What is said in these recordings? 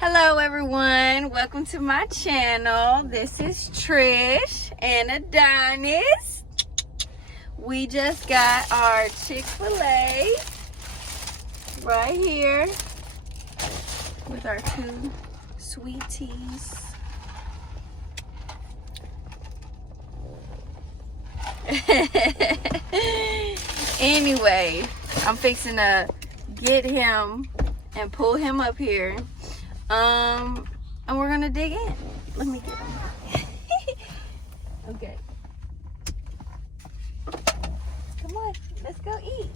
Hello everyone, welcome to my channel. This is Trish and Adonis. We just got our Chick-fil-A right here with our two sweeties. Anyway, I'm fixing to get him and pull him up here. And we're gonna dig in. Let me get him. Okay. Come on, let's go eat.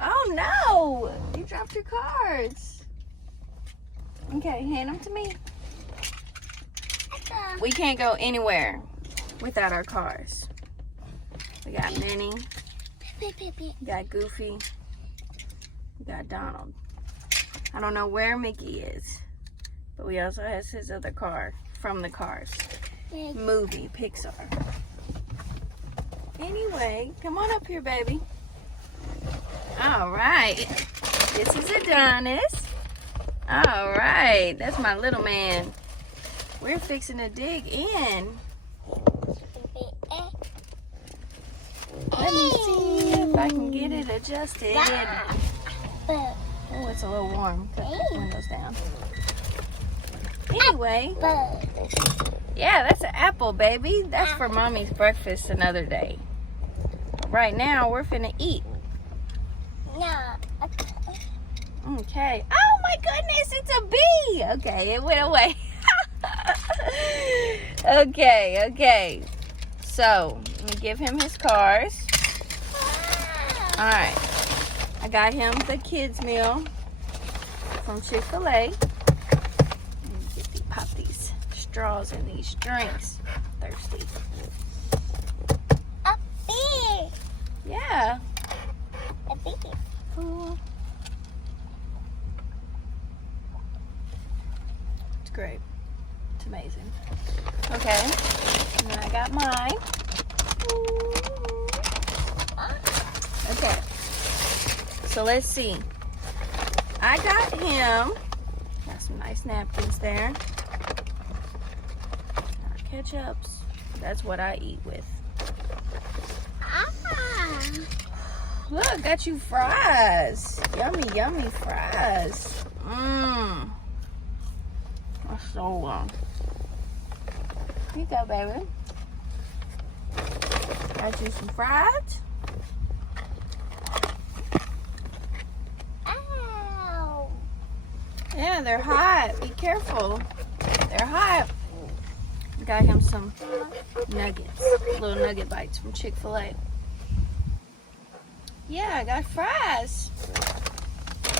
Oh no! You dropped your cards. Okay, hand them to me. We can't go anywhere without our cars. We got Minnie. We got Goofy. We got Donald. I don't know where Mickey is, but we also have his other car from the Cars movie, Pixar. Anyway, come on up here, baby. All right. This is Adonis. All right. That's my little man. We're fixing to dig in. Let me see if I can get it adjusted. Oh, it's a little warm. Cut those windows down. Anyway. Yeah, that's an apple, baby. That's for Mommy's breakfast another day. Right now, we're finna eat. Okay. Oh my goodness, it's a bee. Okay, it went away. Okay. So, let me give him his cars. Alright. I got him the kids meal from Chick-fil-A. Pop these straws in these drinks. Thirsty. A bee. Yeah. A bee. Cool. It's great. It's amazing. Okay. And then I got mine. Okay. So let's see. I got him. Got some nice napkins there. Our ketchups. That's what I eat with. Look, got you fries. Yummy, yummy fries. Mmm. That's so long. Here you go, baby. Got you some fries. Ow. Yeah, they're hot. Be careful. They're hot. Got him some nuggets. Little nugget bites from Chick-fil-A. Yeah, I got fries.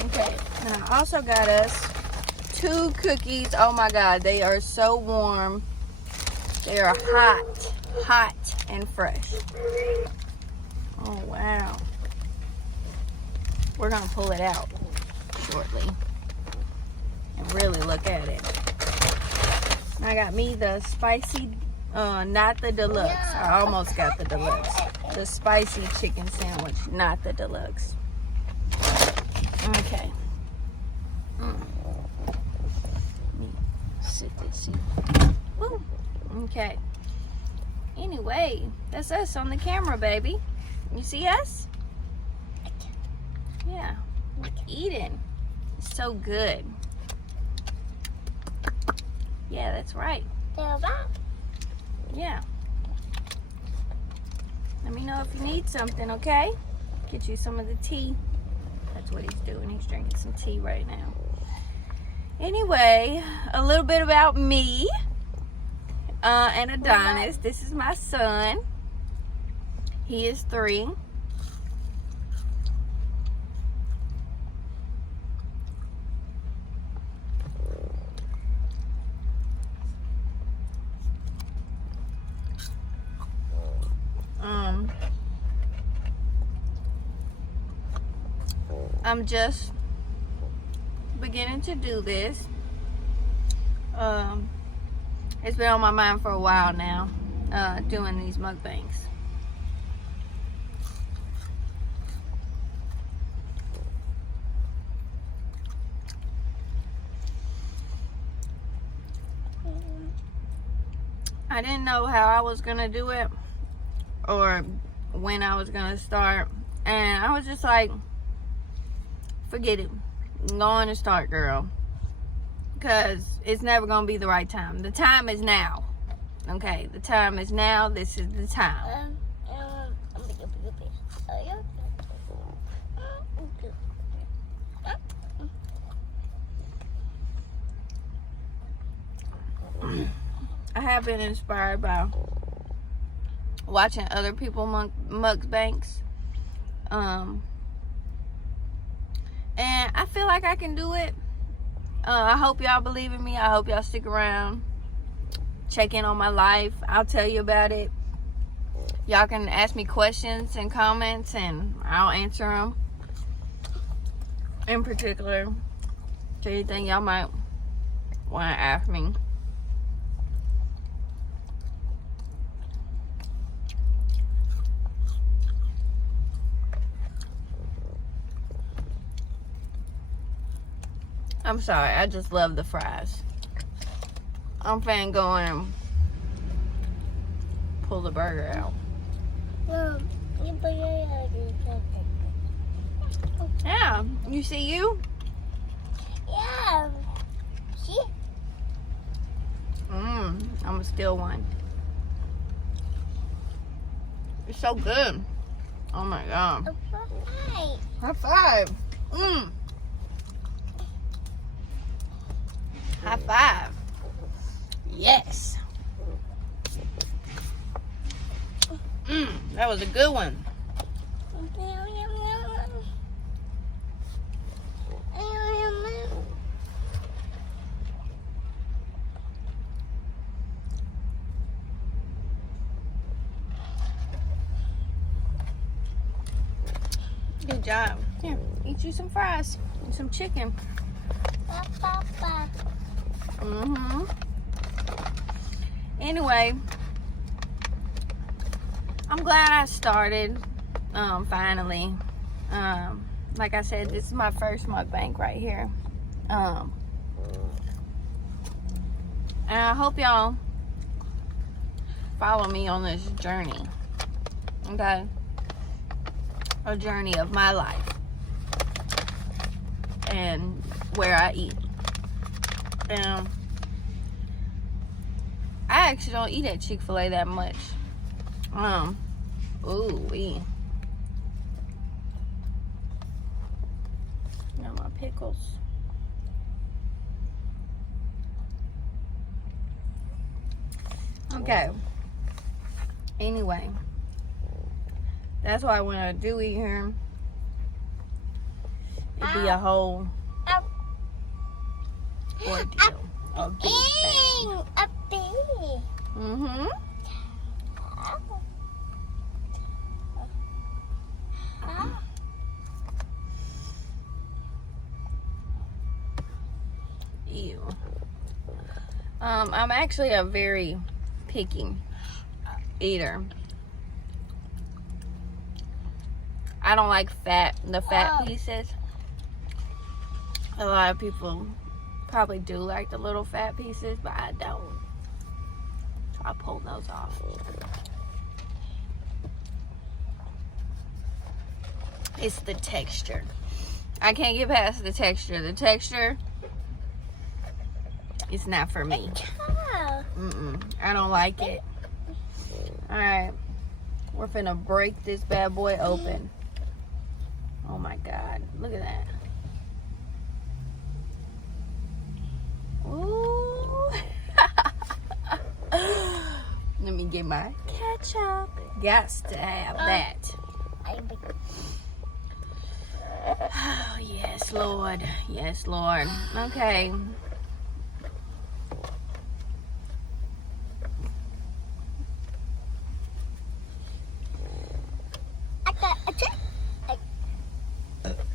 Okay, and I also got us 2 cookies. Oh my God, they are so warm. They are hot and fresh. Oh wow. We're gonna pull it out shortly and really look at it. I got me the spicy, not the deluxe. I almost got the deluxe. The spicy chicken sandwich, not the deluxe. Okay. Let me sit this here. Woo. Okay. Anyway, that's us on the camera, baby. You see us? Yeah. We're eating. It's so good. Yeah, that's right. Yeah. Let me know if you need something, okay? Get you some of the tea. That's what he's doing. He's drinking some tea right now. Anyway, a little bit about me and Adonis. This is my son. He is 3. I'm just beginning to do this. It's been on my mind for a while now, doing these mukbangs. I didn't know how I was gonna do it or when I was gonna start, and I was just like, forget it, go on and start, girl, because it's never gonna be the right time. The time is now. Okay, the time is now. This is the time. I have been inspired by watching other people mukbangs, and I feel like I can do it. I hope y'all believe in me. I hope y'all stick around, check in on my life. I'll tell you about it. Y'all can ask me questions and comments, and I'll answer them. In particular, to anything y'all might want to ask me. I'm sorry, I just love the fries. I'm finna go and pull the burger out. Yeah, you see you? Yeah. See? I'm gonna steal one. It's so good. Oh my god. High five. High five. Yes. That was a good one. Good job. Here, eat you some fries and some chicken. Anyway, I'm glad I started finally. Like I said, this is my first mukbang right here. And I hope y'all follow me on this journey. Okay? A journey of my life and where I eat. And I actually don't eat at Chick-fil-A that much. Ooh-wee. Now my pickles. Okay. Anyway, that's why when I do eat here, it'd be a whole ordeal. A big thing. A bee. Ew. I'm actually a very picky eater. I don't like the fat pieces. A lot of people probably do like the little fat pieces, but I don't. So I pull those off. It's the texture. I can't get past the texture. The texture is not for me. I don't like it. Alright. We're finna break this bad boy open. Oh my god. Look at that. Ooh. Let me get my ketchup. Gots to have that. Oh, yes, Lord. Yes, Lord. Okay.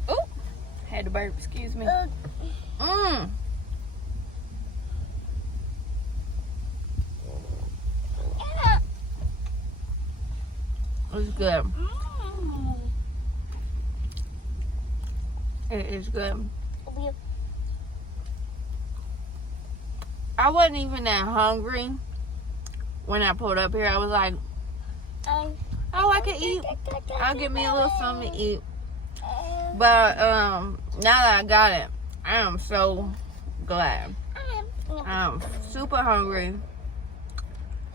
Oh, had to burp. Excuse me. It's good. It is good. I wasn't even that hungry when I pulled up here, I was like, oh, I could eat. I'll get me a little something to eat. But now that I got it, I am so glad. I'm super hungry.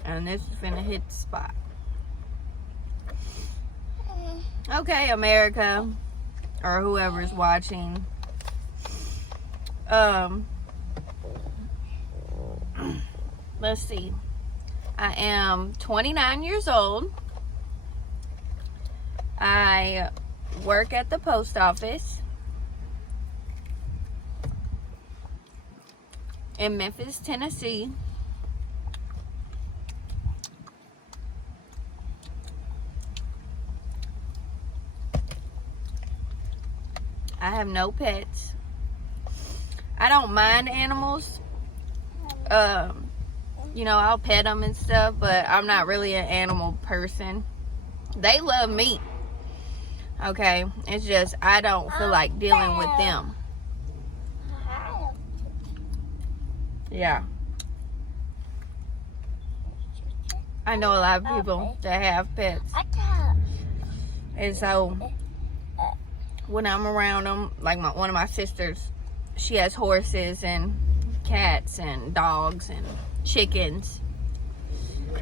And this is finna hit the spot. Okay, America, or whoever's watching. Let's see. I am 29 years old. I work at the post office in Memphis, Tennessee. I have no pets. I don't mind animals. You know, I'll pet them and stuff, but I'm not really an animal person. They love me. Okay, it's just I don't feel like dealing with them. Yeah. I know a lot of people that have pets. And so when I'm around them, like one of my sisters, she has horses and cats and dogs and chickens.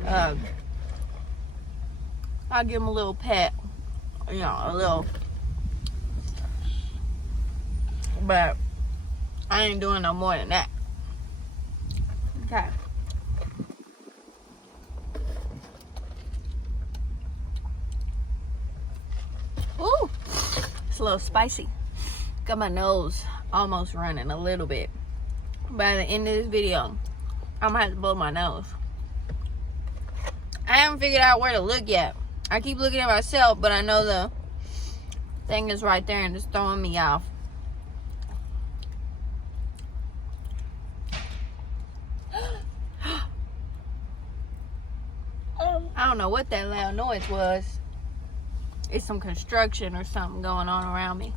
I'll give them a little pet, you know, a little. But I ain't doing no more than that. Okay. Ooh, it's a little spicy. Got my nose almost running a little bit. By the end of this video, I'm gonna have to blow my nose. I haven't figured out where to look yet. I keep looking at myself, but I know the thing is right there and it's throwing me off. I don't know what that loud noise was. It's some construction or something going on around me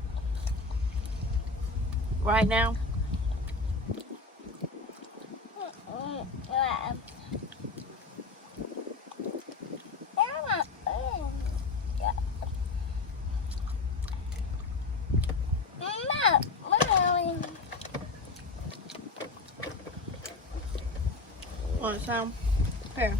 right now. Want some? Here.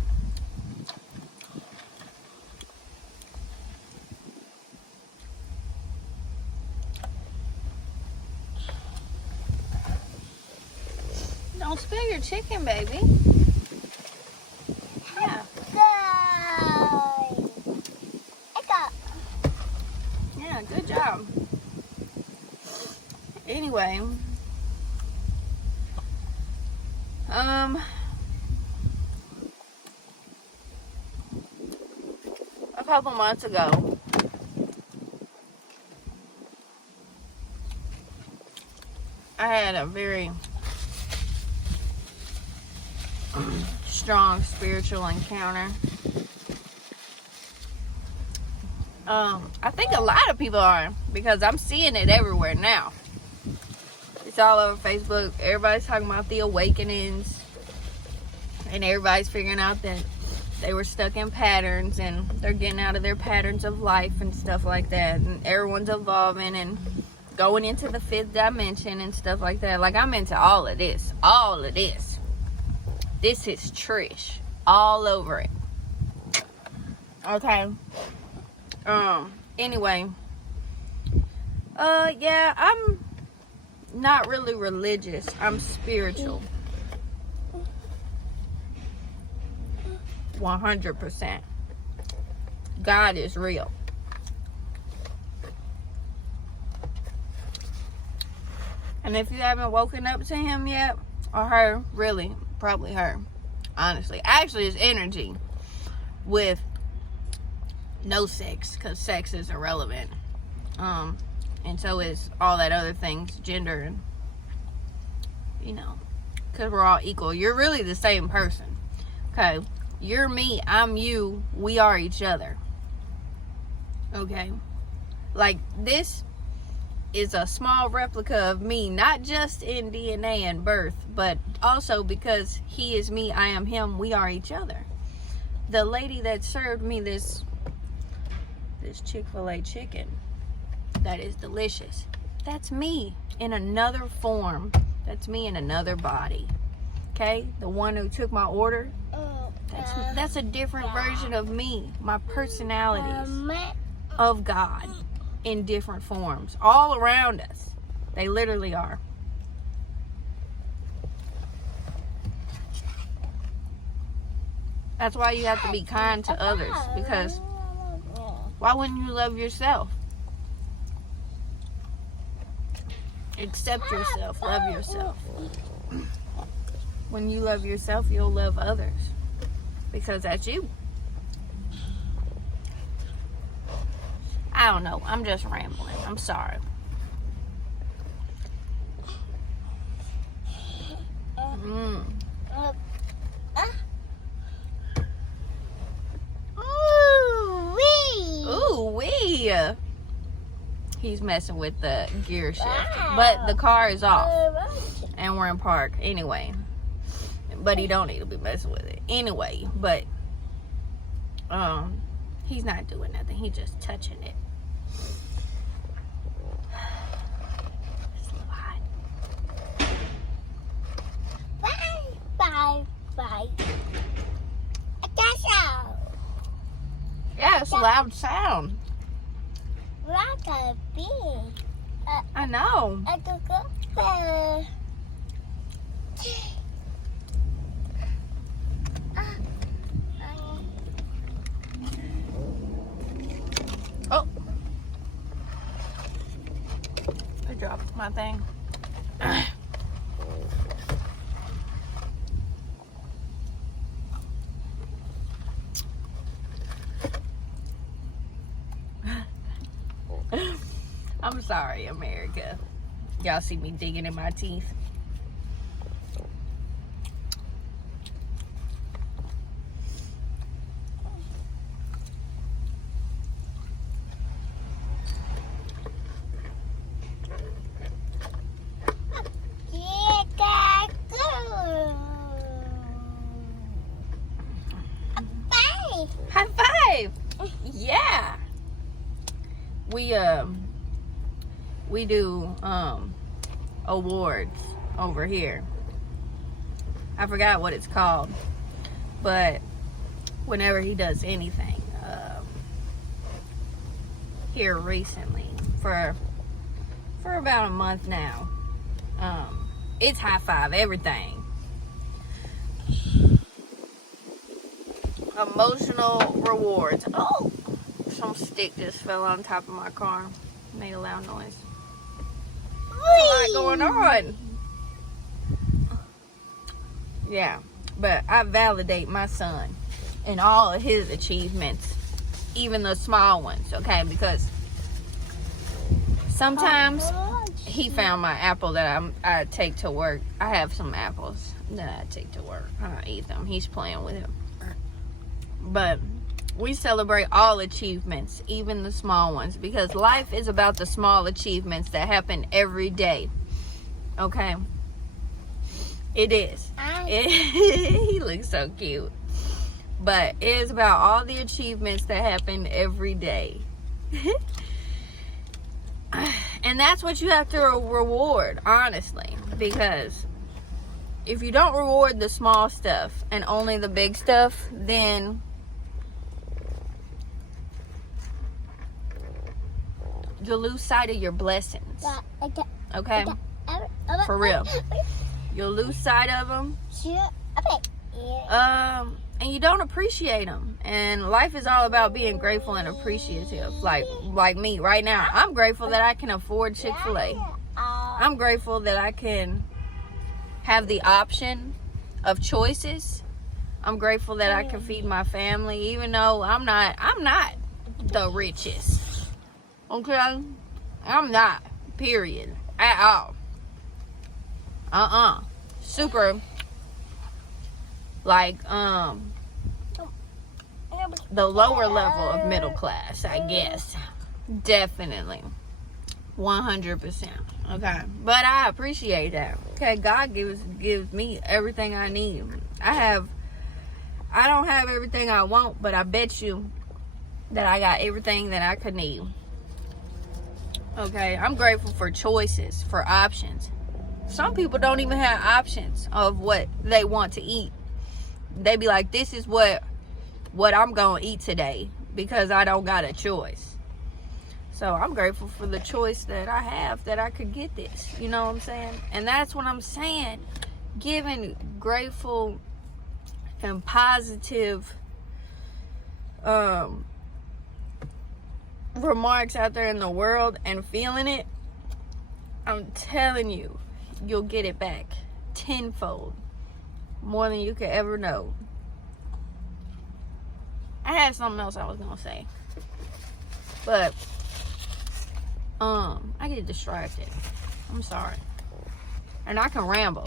Don't spill your chicken, baby. Yeah. Yeah, good job. Anyway. A couple months ago, I had a very strong spiritual encounter. I think a lot of people are, because I'm seeing it everywhere now. It's all over Facebook. Everybody's talking about the awakenings, and everybody's figuring out that they were stuck in patterns and they're getting out of their patterns of life and stuff like that, and everyone's evolving and going into the 5th dimension and stuff like that. Like, I'm into all of this. This is Trish all over it. Okay. Anyway. Yeah, I'm not really religious. I'm spiritual. 100%. God is real. And if you haven't woken up to him yet, or her, really, probably her, honestly. Actually, it's energy with no sex, because sex is irrelevant. And so is all that other things, gender, and, you know, because we're all equal. You're really the same person. Okay? You're me, I'm you, we are each other. Okay? Like, this is a small replica of me, not just in DNA and birth, but also because he is me, I am him, we are each other. the lady that served me this Chick-fil-A chicken that is delicious, that's me in another form. That's me in another body. Okay? The one who took my order, that's a different version of me. My personalities of God in different forms all around us. They literally are. That's why you have to be kind to others, because why wouldn't you love yourself? Accept yourself, love yourself. When you love yourself, you'll love others, because that's you. I don't know. I'm just rambling. I'm sorry. Ooh-wee. He's messing with the gear shift. But the car is off. And we're in park anyway. But he don't need to be messing with it. Anyway, but he's not doing nothing. He's just touching it. It's a little hot. Bye. That's all. Yeah, it's a loud sound. Like a bee. I know. Oh. I dropped my thing. I'm sorry, America. Y'all see me digging in my teeth. High five! Yeah. We do awards over here. I forgot what it's called, but whenever he does anything, here recently for about a month now, it's high five everything. Emotional rewards. Oh, some stick just fell on top of my car. Made a loud noise. There's a lot going on. Yeah, but I validate my son in all of his achievements, even the small ones, okay? Because sometimes he found my apple that I take to work. I have some apples that I take to work. I don't eat them. He's playing with them. But we celebrate all achievements, even the small ones, because life is about the small achievements that happen every day. Okay? It is. He looks so cute. But it is about all the achievements that happen every day. And that's what you have to reward, honestly. Because if you don't reward the small stuff and only the big stuff, then you'll lose sight of your blessings. Okay? For real. You'll lose sight of them. And you don't appreciate them. And life is all about being grateful and appreciative. Like me right now. I'm grateful that I can afford Chick-fil-A. I'm grateful that I can have the option of choices. I'm grateful that I can feed my family, even though I'm not the richest. Okay? I'm not. Period. At all. Super, like, the lower level of middle class, I guess. Definitely. 100%. Okay? But I appreciate that. Okay? God gives me everything I need. I I don't have everything I want, but I bet you that I got everything that I could need. Okay, I'm grateful for choices, for options. Some people don't even have options of what they want to eat. They be like, this is what I'm gonna eat today because I don't got a choice. So I'm grateful for the choice that I have, that I could get this. You know what I'm saying? And that's what I'm saying. Giving grateful and positive remarks out there in the world and feeling it, I'm telling you, you'll get it back tenfold, more than you could ever know. I had something else I was gonna say, but I get distracted. I'm sorry. And I can ramble,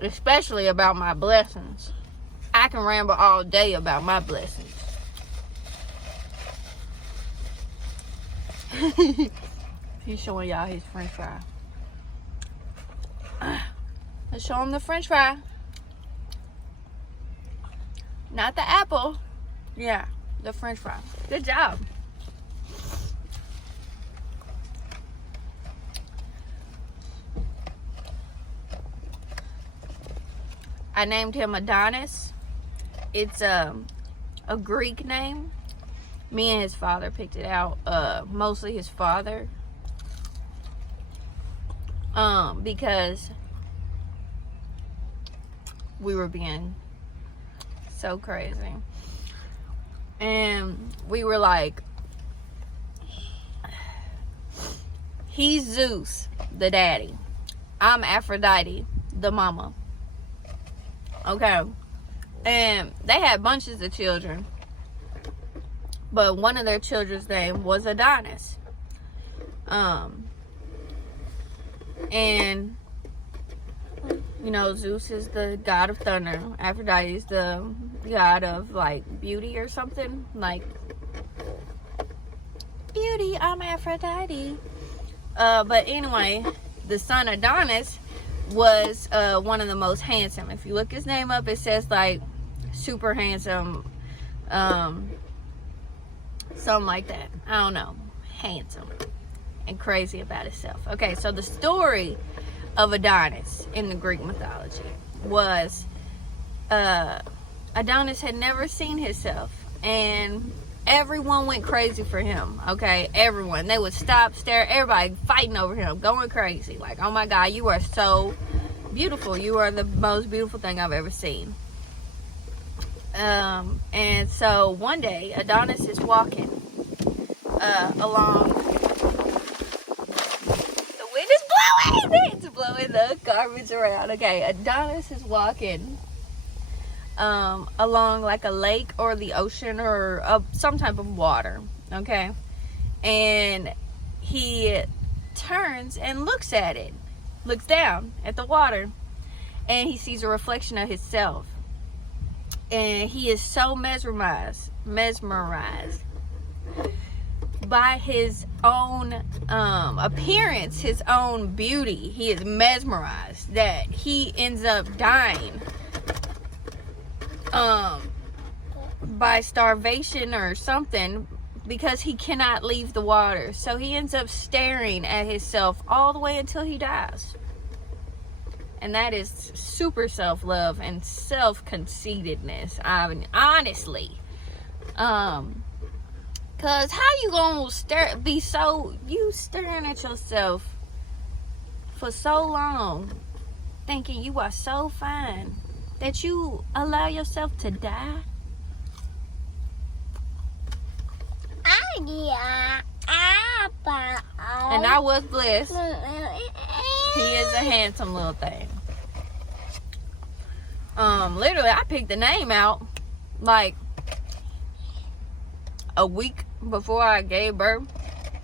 especially about my blessings. I can ramble all day about my blessings. He's showing y'all his french fry. Let's show him the french fry. Not the apple. Yeah, the french fry. Good job. I named him Adonis. It's a Greek name. Me and his father picked it out. Mostly his father. Because we were being so crazy. And we were like, he's Zeus, the daddy. I'm Aphrodite, the mama. Okay. And they had bunches of children. But one of their children's name was Adonis. And you know, Zeus is the god of thunder. Aphrodite is the god of like beauty or something. Like, beauty, I'm Aphrodite. But anyway, the son Adonis was one of the most handsome. If you look his name up, it says like super handsome, something like that. I don't know. Handsome and crazy about himself. Okay, so the story of Adonis in the Greek mythology was Adonis had never seen himself, and everyone went crazy for him. Okay, everyone. They would stop, stare, everybody fighting over him, going crazy. Like, oh my God, you are so beautiful. You are the most beautiful thing I've ever seen. And so one day, Adonis is walking along. The wind is blowing! It's blowing the garbage around. Okay, Adonis is walking along like a lake or the ocean or some type of water. Okay, and he turns and looks at it, looks down at the water, and he sees a reflection of himself. And he is so mesmerized by his own appearance, his own beauty. He is mesmerized that he ends up dying by starvation or something, because he cannot leave the water. So he ends up staring at himself all the way until he dies. And that is super self-love and self-conceitedness. I mean, honestly. Cause how you gonna you staring at yourself for so long, thinking you are so fine, that you allow yourself to die? And I was blessed. He is a handsome little thing. Literally, I picked the name out like a week before I gave birth.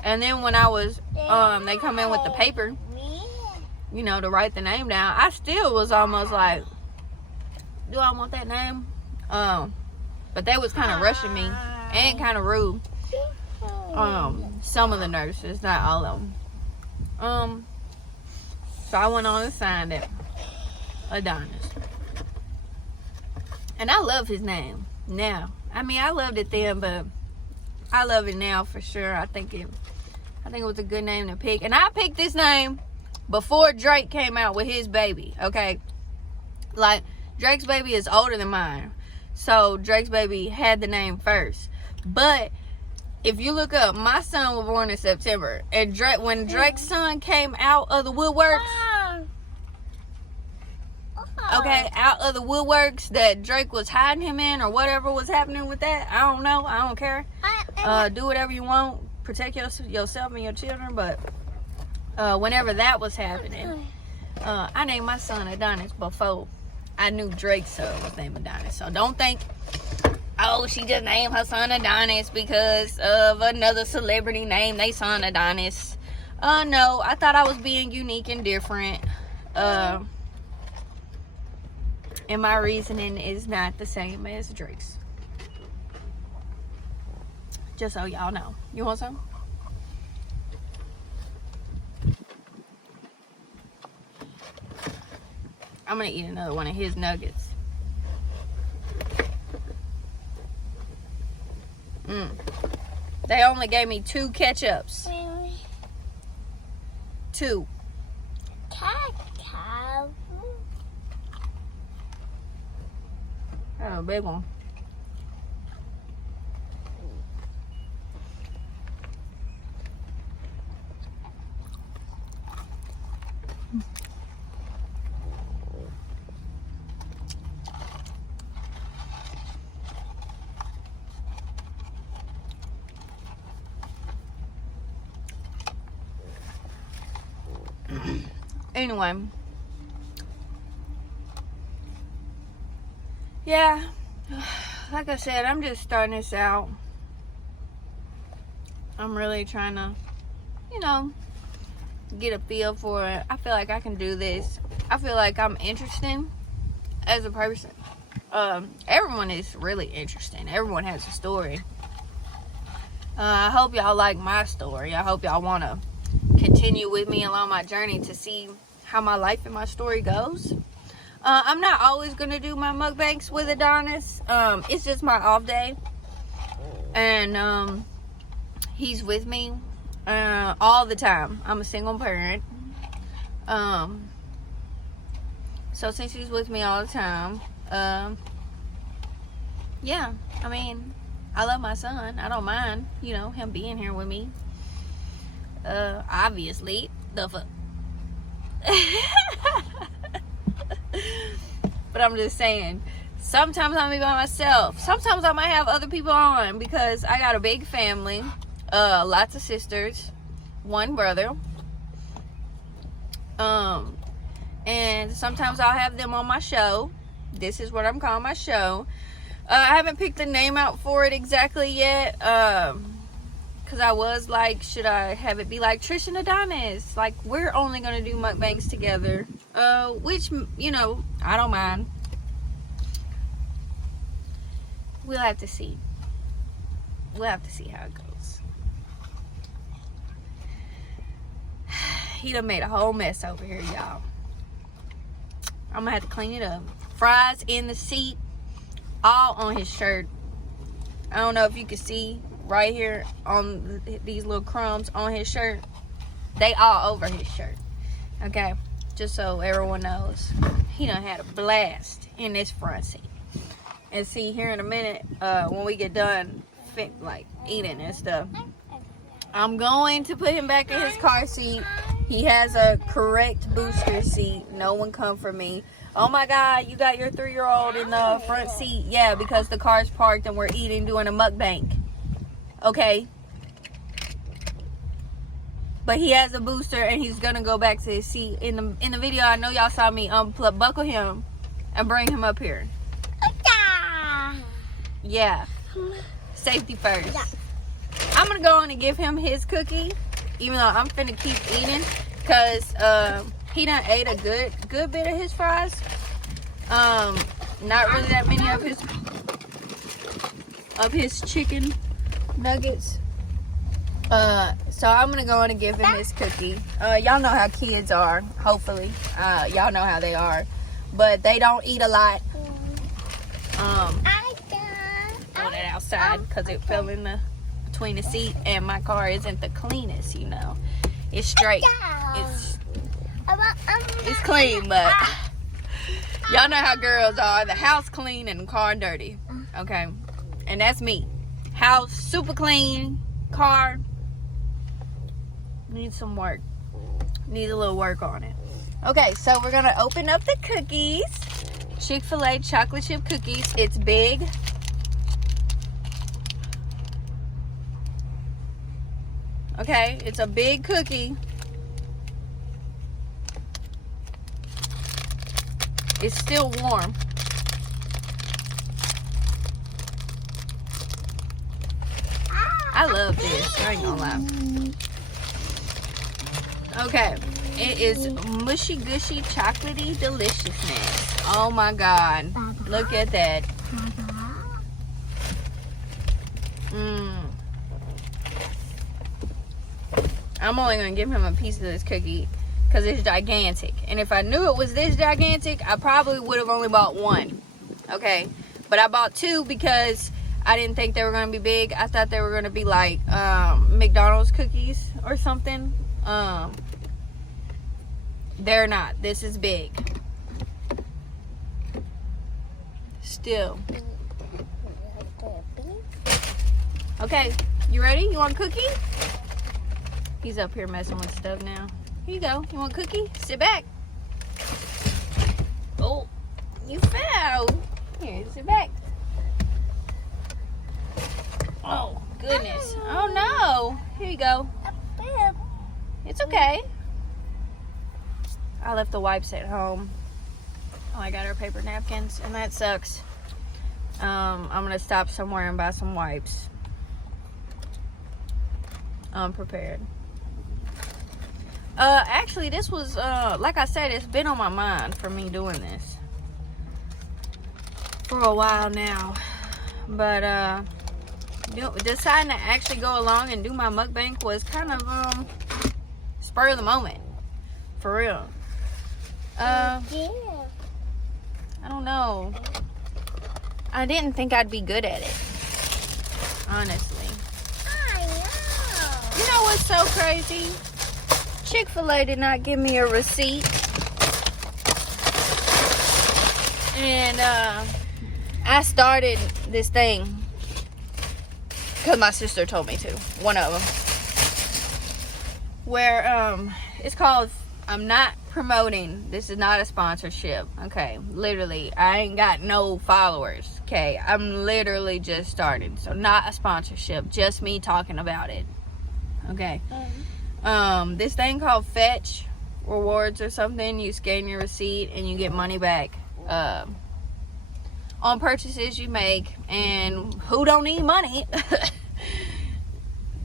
And then when I was, they come in with the paper, you know, to write the name down, I still was almost like, do I want that name? But they was kind of rushing me and kind of rude. Some of the nurses, not all of them. So I went on and signed it. Adonis. And I love his name now. I mean, I loved it then, but I love it now for sure. I think it was a good name to pick. And I picked this name before Drake came out with his baby, okay? Like, Drake's baby is older than mine. So, Drake's baby had the name first. But, if you look up, my son was born in September. And when Drake's son came out of the woodworks, okay, out of the woodworks that Drake was hiding him in or whatever was happening with that, I don't know. I don't care. Do whatever you want. Protect yourself and your children. But whenever that was happening, I named my son Adonis before I knew Drake's son was named Adonis. So don't think, oh, she just named her son Adonis because of another celebrity named their son Adonis. No, I thought I was being unique and different. And my reasoning is not the same as Drake's. Just so y'all know. You want some? I'm gonna eat another one of his nuggets. They only gave me 2 ketchups. 2. Oh, big one. Anyway, yeah, like I said, I'm just starting this out. I'm really trying to, get a feel for it. I feel like I can do this. I feel like I'm interesting as a person. Everyone is really interesting. Everyone has a story. I hope y'all like my story. I hope y'all want to continue with me along my journey to see how my life and my story goes. I'm not always going to do my mukbangs with Adonis. It's just my off day. And he's with me all the time. I'm a single parent. So since he's with me all the time, yeah, I mean, I love my son. I don't mind, him being here with me. Obviously, the fuck. But I'm just saying, sometimes I'm be by myself. Sometimes I might have other people on because I got a big family, lots of sisters, 1 brother. And sometimes I'll have them on my show. This is what I'm calling my show. I haven't picked the name out for it exactly yet. Because I was like, should I have it be like Trisha and Adonis? Like, we're only going to do mukbangs together. Which, I don't mind. We'll have to see. We'll have to see how it goes. He done made a whole mess over here, y'all. I'm going to have to clean it up. Fries in the seat. All on his shirt. I don't know if you can see right here on these little crumbs on his shirt. They all over his shirt. Okay, just so everyone knows, he done had a blast in this front seat. And see, here in a minute, when we get done eating and stuff, I'm going to put him back in his car seat. He has a correct booster seat. No one come for me. Oh my God, you got your 3-year-old in the front seat. Yeah, because the car's parked and we're eating, doing a mukbang. Okay. But he has a booster and he's gonna go back to his seat. In the video, I know y'all saw me buckle him and bring him up here. Yeah. Safety first. I'm gonna go on and give him his cookie, even though I'm finna keep eating, because he done ate a good bit of his fries. Not really that many of his chicken nuggets. So I'm gonna go on and give him his cookie. Y'all know how kids are, hopefully. Y'all know how they are. But they don't eat a lot. Throw that outside because it fell in the between the seat, and my car isn't the cleanest, you know. It's straight. It's clean, but y'all know how girls are. The house clean and the car dirty. Okay. And that's me. House super clean. Car needs some work. Needs a little work on it. Okay, so we're gonna open up the cookies. Chick-fil-A chocolate chip cookies. It's big. Okay, it's a big cookie. It's still warm. I love this. I ain't gonna lie. Okay, it is mushy gushy chocolatey deliciousness. Oh my God! Look at that. I'm only gonna give him a piece of this cookie because it's gigantic. And if I knew it was this gigantic, I probably would have only bought one. Okay, but I bought two because I didn't think they were gonna be big. I thought they were gonna be like McDonald's cookies or something. They're not. This is big. Still. Okay, you ready? You want a cookie? He's up here messing with stuff now. Here you go. You want a cookie? Sit back. Oh, you fell. Here, sit back. Oh, goodness. Oh, no. Here you go. It's okay. I left the wipes at home. Oh, I got our paper napkins, and that sucks. I'm going to stop somewhere and buy some wipes. Unprepared. Actually, this was, like I said, it's been on my mind for me doing this for a while now. But, deciding to actually go along and do my mukbang was kind of, spur of the moment. For real. I don't know. I didn't think I'd be good at it. Honestly. I know. You know what's so crazy? Chick-fil-A did not give me a receipt. And I started this thing because my sister told me to. One of them. Where it's called, I'm not promoting. This is not a sponsorship. Okay. Literally. I ain't got no followers. Okay. I'm literally just starting. So not a sponsorship. Just me talking about it. Okay. This thing called Fetch Rewards or something. You scan your receipt and you get money back on purchases you make. And who don't need money?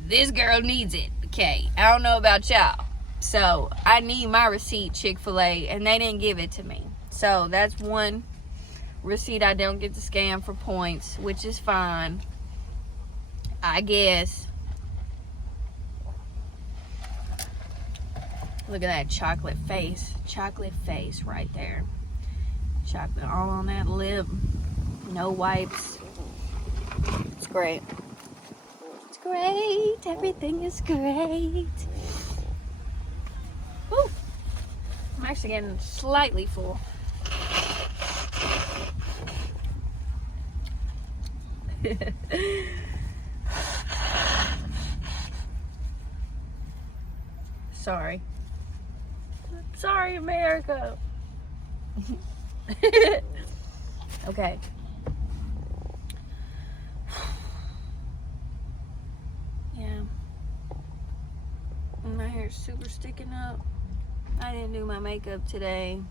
This girl needs it. Okay, I don't know about y'all. So I need my receipt, Chick-fil-A, and they didn't give it to me. So that's one receipt I don't get to scan for points, which is fine, I guess. Look at that chocolate face right there. Chocolate all on that lip. No wipes. It's great. It's great. Everything is great. Woo. I'm actually getting slightly full. Sorry. Sorry, America. Okay. Yeah. My hair's super sticking up. I didn't do my makeup today.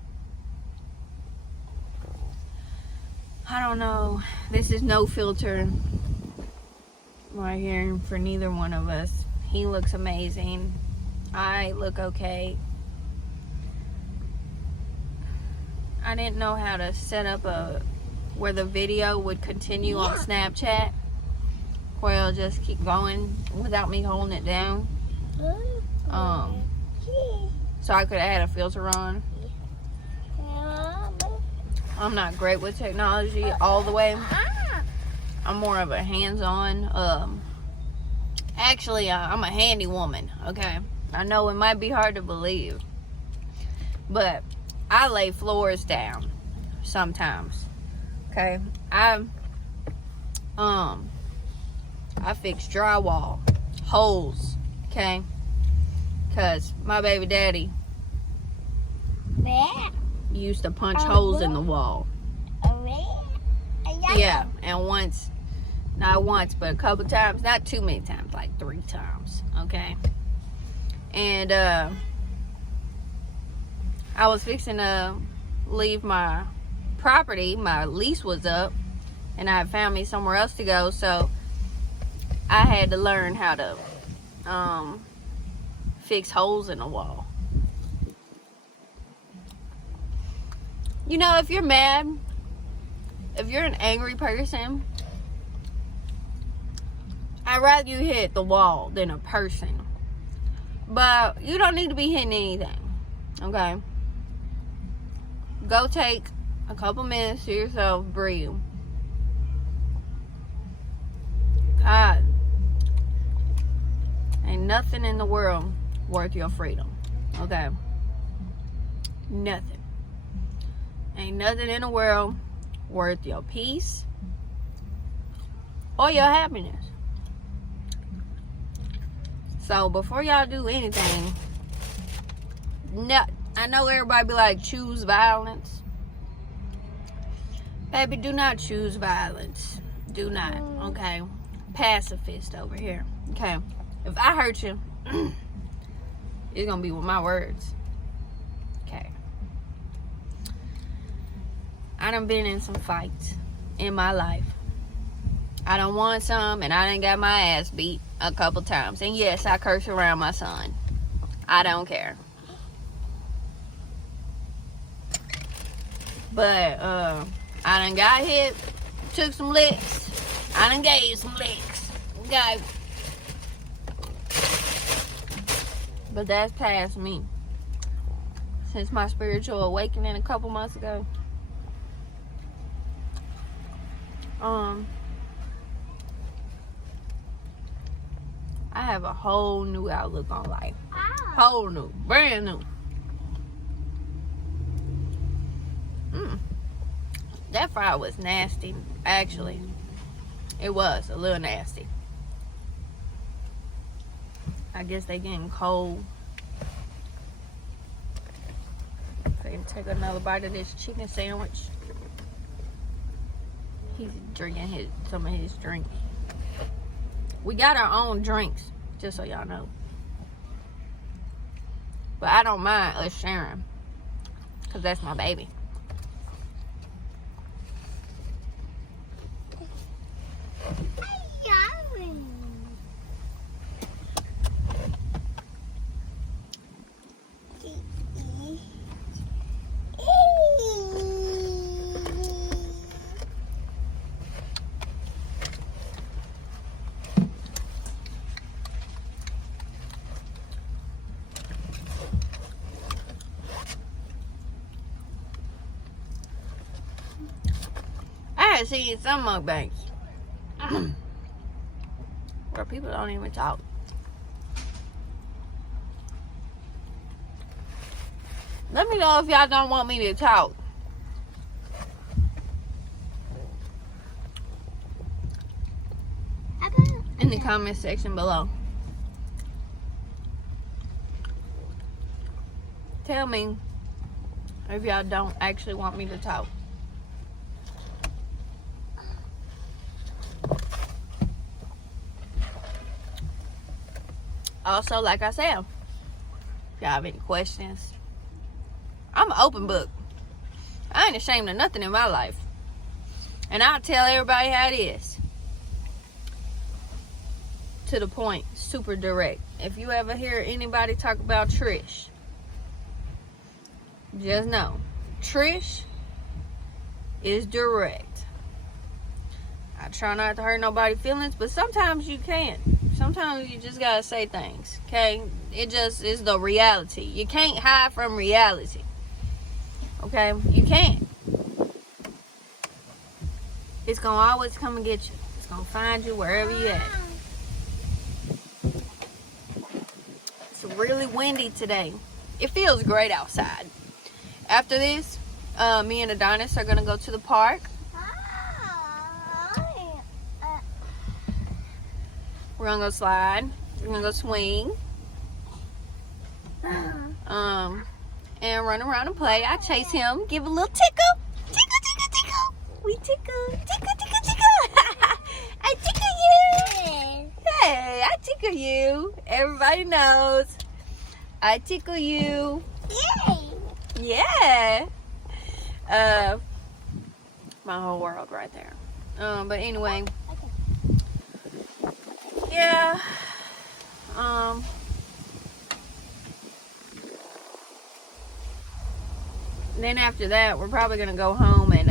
I don't know. This is no filter right here for neither one of us. He looks amazing. I look okay. I didn't know how to set up where the video would continue on Snapchat, where it'll just keep going without me holding it down. So I could add a filter on. I'm not great with technology all the way. I'm more of a hands-on. Actually, I'm a handy woman, okay? I know it might be hard to believe, but I lay floors down sometimes, okay? I fix drywall, holes, okay? Because my baby daddy used to punch holes in the wall. Yeah, and not once, but a couple times, not too many times, like 3 times, okay? And I was fixing to leave my property. My lease was up, and I had found me somewhere else to go, so I had to learn how to fix holes in the wall. You know, if you're mad, if you're an angry person, I'd rather you hit the wall than a person. But you don't need to be hitting anything, okay? Go take a couple minutes to yourself, breathe. God, ain't nothing in the world worth your freedom, okay? Nothing. Ain't nothing in the world worth your peace or your happiness. So before y'all do anything, no, I know everybody be like, choose violence. Baby, do not choose violence. Do not, okay? Pacifist over here, okay? If I hurt you, it's gonna be with my words, okay? I done been in some fights in my life. I done won some, and I done got my ass beat a couple times. And yes, I curse around my son. I don't care. But I done got hit, took some licks. I done gave some licks. Okay. But that's past me. Since my spiritual awakening a couple months ago. I have a whole new outlook on life. Whole new, brand new. That fry was nasty, actually. It was a little nasty. I guess they getting cold. I can take another bite of this chicken sandwich. He's drinking some of his drink. We got our own drinks, just so y'all know. But I don't mind us sharing, because that's my baby. I seen some mukbangs where people don't even talk. Let me know if y'all don't want me to talk. In the comment section below. Tell me if y'all don't actually want me to talk. Also, like I said, if y'all have any questions, I'm an open book. I ain't ashamed of nothing in my life. And I'll tell everybody how it is. To the point, super direct. If you ever hear anybody talk about Trish, just know, Trish is direct. I try not to hurt nobody's feelings, but sometimes you can't. Sometimes you just gotta say things, okay? It just is the reality. You can't hide from reality, okay? You can't. It's gonna always come and get you. It's gonna find you wherever you at. It's really windy today. It feels great outside. After this, me and Adonis are gonna go to the park. We're gonna go slide. We're gonna go swing. And run around and play. I chase him, give a little tickle. Tickle, tickle, tickle. We tickle. Tickle, tickle, tickle. I tickle you. Hey, I tickle you. Everybody knows. I tickle you. Yay! Yeah. My whole world right there. But anyway. Yeah. Then after that, we're probably gonna go home and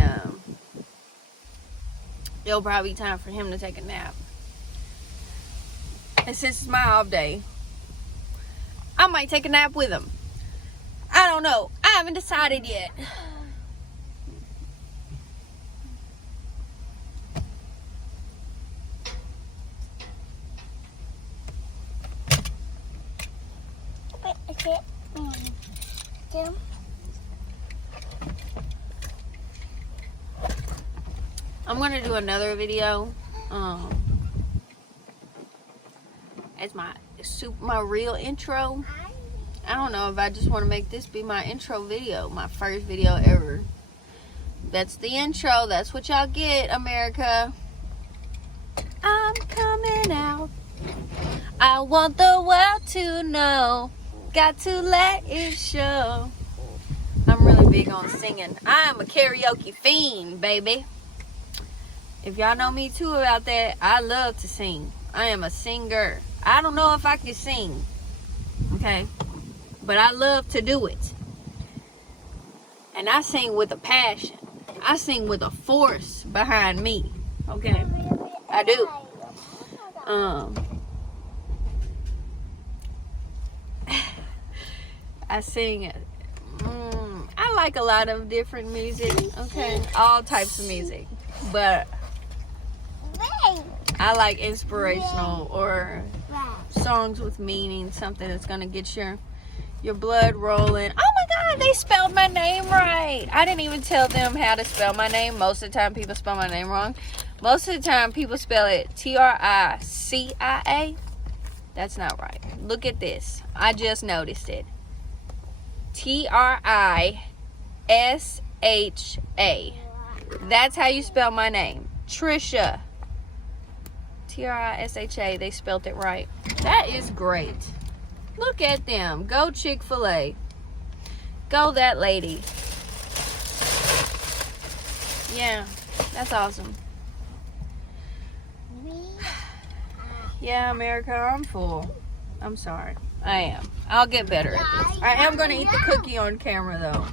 it'll probably be time for him to take a nap. And since it's my off day, I might take a nap with him. I don't know. I haven't decided yet. I'm gonna do another video as my real intro. I don't know if I just want to make this be my intro video, my first video ever. That's the intro. That's what y'all get, America. I'm coming out. I want the world to know. Got to let it show. I'm really big on singing. I am a karaoke fiend, baby. If y'all know me too about that, I love to sing. I am a singer. I don't know if I can sing, okay? But I love to do it. And I sing with a passion. I sing with a force behind me, okay? I do. I sing. I like a lot of different music, okay? All types of music. But I like inspirational or songs with meaning, something that's gonna get your blood rolling. Oh my God, they spelled my name right. I didn't even tell them how to spell my name. Most of the time people spell my name wrong. Most of the time people spell it Tricia. That's not right. Look at this. I just noticed it. Trisha. That's how you spell my name. Trisha. Trisha. They spelled it right. That is great. Look at them. Go Chick-fil-A. Go that lady. Yeah, that's awesome. Yeah, America, I'm full. I'm sorry. I am. I'll get better at this. I am going to eat the cookie on camera, though.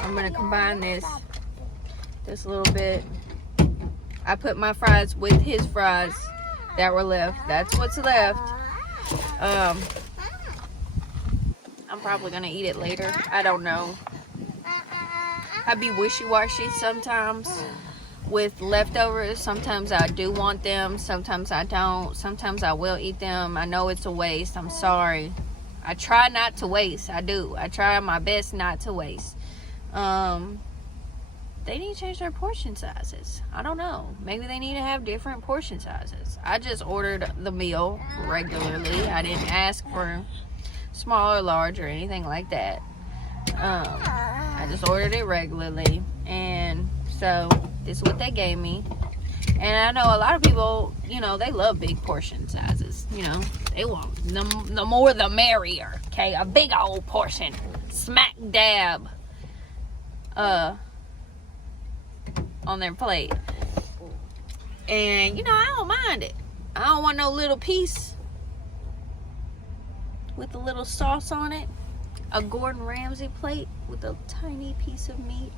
I'm going to combine this a little bit. I put my fries with his fries that were left. That's what's left. I'm probably going to eat it later. I don't know. I be wishy-washy sometimes with leftovers. Sometimes I do want them. Sometimes I don't. Sometimes I will eat them. I know it's a waste. I'm sorry. I try not to waste. I do. I try my best not to waste. They need to change their portion sizes. I don't know. Maybe they need to have different portion sizes. I just ordered the meal regularly. I didn't ask for small or large or anything like that. I just ordered it regularly. And so this is what they gave me. And I know a lot of people, you know, they love big portion sizes. You know, they want the more the merrier. Okay, a big old portion. Smack dab. On their plate. And you know, I don't mind it. I don't want no little piece with a little sauce on it. A Gordon Ramsay plate with a tiny piece of meat.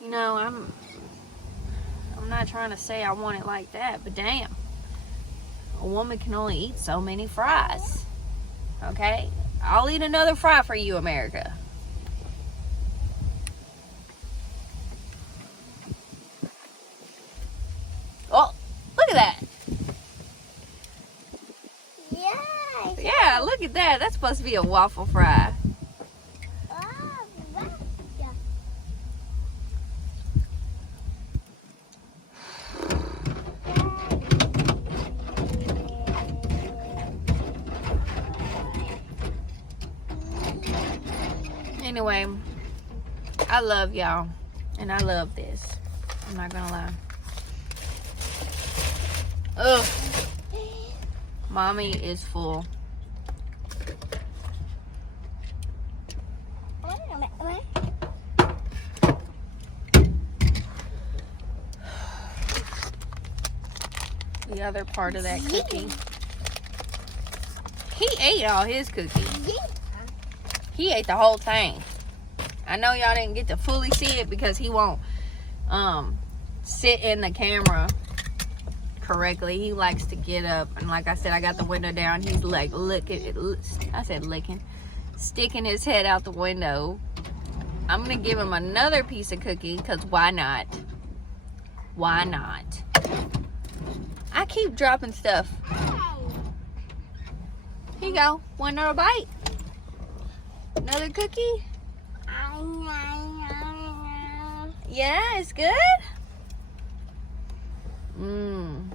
You know, I'm not trying to say I want it like that, but damn, a woman can only eat so many fries. Okay, I'll eat another fry for you, America. look at that. That's supposed to be a waffle fry. Anyway, I love y'all. And I love this. I'm not gonna lie. Ugh. Mommy is full. The other part of that cookie. He ate all his cookies. He ate the whole thing. I know y'all didn't get to fully see it because he won't sit in the camera correctly. He likes to get up, and like I said, I got the window down. He's like sticking his head out the window. I'm gonna give him another piece of cookie because why not? Why not? I keep dropping stuff. Here you go. Want another bite? Another cookie? Yeah, it's good?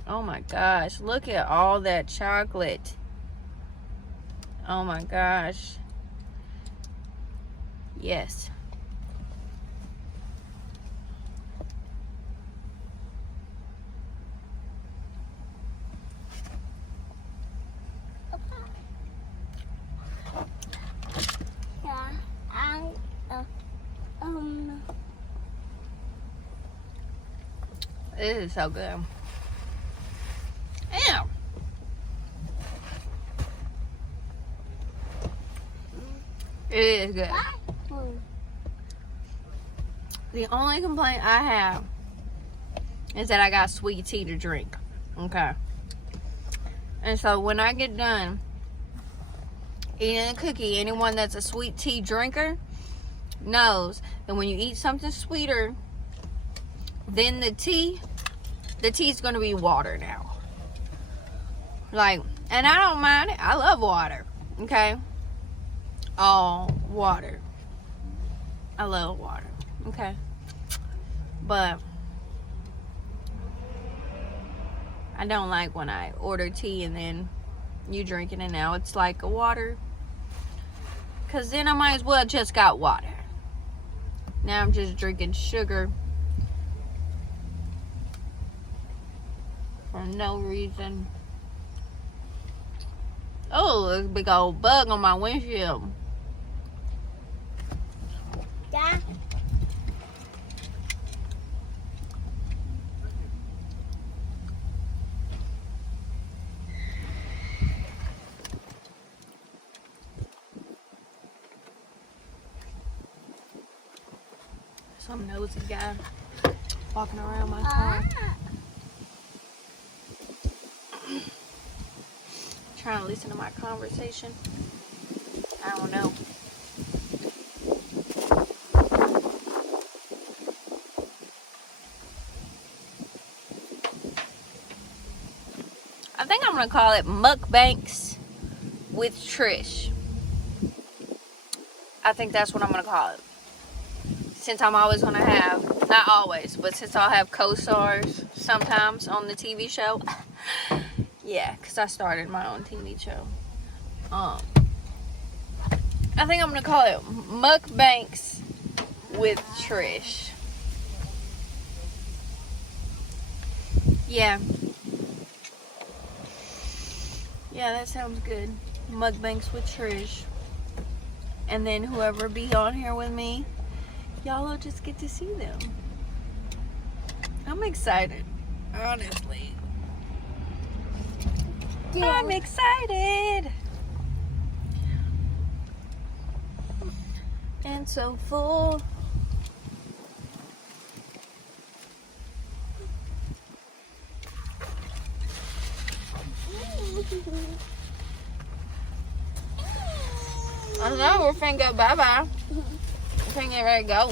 Oh my gosh. Look at all that chocolate. Oh my gosh. Yes. This is so good. Damn. It is good. The only complaint I have is that I got sweet tea to drink. Okay. And so when I get done eating a cookie, anyone that's a sweet tea drinker knows that when you eat something sweeter than the tea's going to be water now. Like, and I don't mind it. I love water. Okay? All water. I love water. Okay? But I don't like when I order tea and then you drink it and now it's like a water. Because then I might as well just got water. Now I'm just drinking sugar for no reason. Oh, there's a big old bug on my windshield. Yeah. Some nosy guy walking around my car. Trying to listen to my conversation. I don't know. I think I'm gonna call it Mukbangs with Trish. I think that's what I'm gonna call it. Since I'm always gonna have, not always, but since I'll have co-stars sometimes on the TV show. Yeah, because I started my own TV show. I think I'm going to call it Mukbangs with Trish. Yeah. Yeah, that sounds good. Mukbangs with Trish. And then whoever be on here with me, y'all will just get to see them. I'm excited, honestly. Yeah. I'm excited. And so full. I know, we're finna go bye-bye. We're finna get ready to go.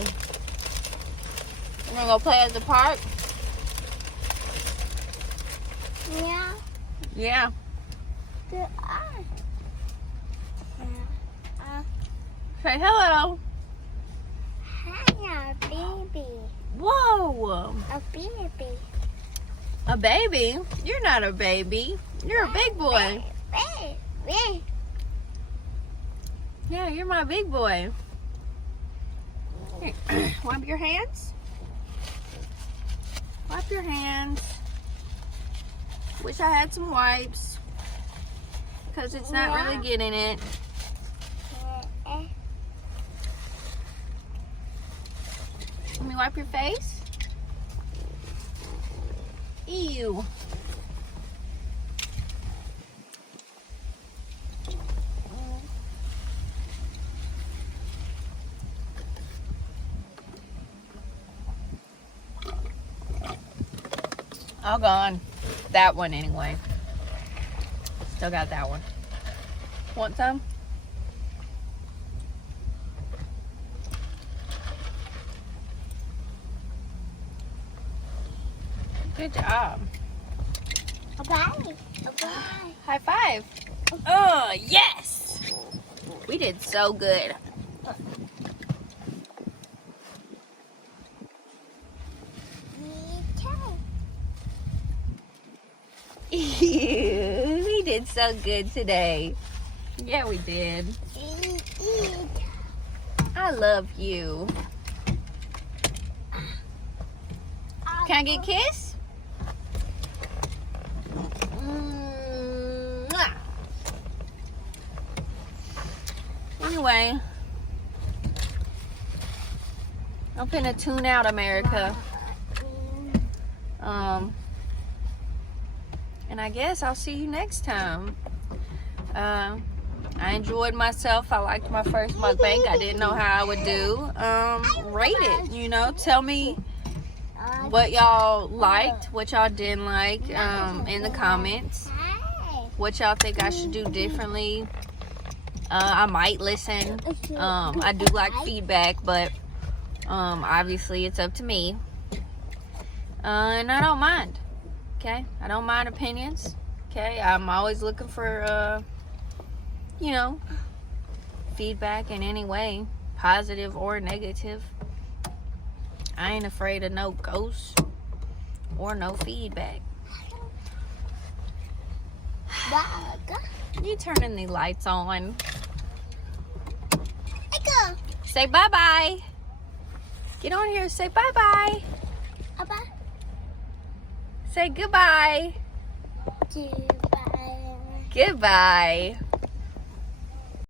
We're gonna go play at the park. Yeah. Yeah. Say hello. Hi, baby. Whoa. A baby. A baby? You're not a baby. You're a big boy. Baby. Yeah, you're my big boy. Here, wipe your hands. Wipe your hands. Wish I had some wipes. Because it's not really getting it. Let me wipe your face. Ew. All gone. That one anyway. Still got that one. Want some? Good job. Bye. High five. Oh, yes. We did so good. We did so good today. Yeah, we did. I love you. Can I get a kiss? Mwah. Anyway, I'm finna tune out, America. And I guess I'll see you next time. I enjoyed myself. I liked my first mukbang. I didn't know how I would do. Rate it, you know. Tell me what y'all liked, what y'all didn't like in the comments. What y'all think I should do differently. I might listen. I do like feedback, but obviously it's up to me. And I don't mind. Okay, I don't mind opinions. Okay, I'm always looking for, you know, feedback in any way, positive or negative. I ain't afraid of no ghosts or no feedback. You turning the lights on. Say bye-bye. Get on here, say bye-bye. Bye. Say goodbye. Goodbye. Goodbye.